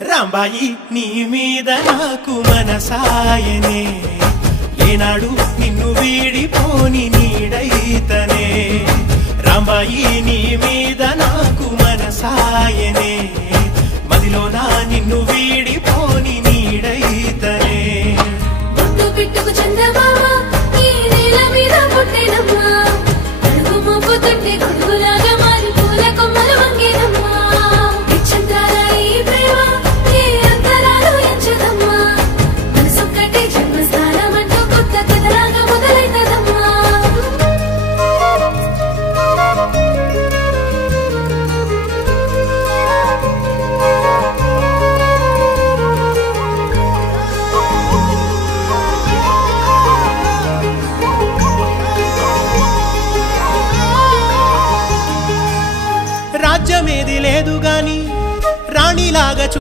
రాంబాయి నీ మీద నాకు మనసాయనే ఏనాడు నిన్ను వీడిపోని నీడైతనే రాంబాయి నీ మీద నాకు మనసాయనే మదిలోన నిన్ను వీడిపోని నీడైతనే ముట్టు పిట్టుకు చందమామ ఈ నేల మీద పుట్టేనమ్మా అడుగు మోపుతుంటే గొడుగులాగా మారి పూల కొమ్మలు వంగేనమ్మా నిశ్చంద్రాల ఈ ప్రేమ ఏ అంతరాలు ఎంచదమ్మా మనసొక్కటే జన్మస్థానం అంటూ కొత్త కథలాగా మొదలైతదమ్మా రాజ్యమేది లేదు గాని రాణిలాగా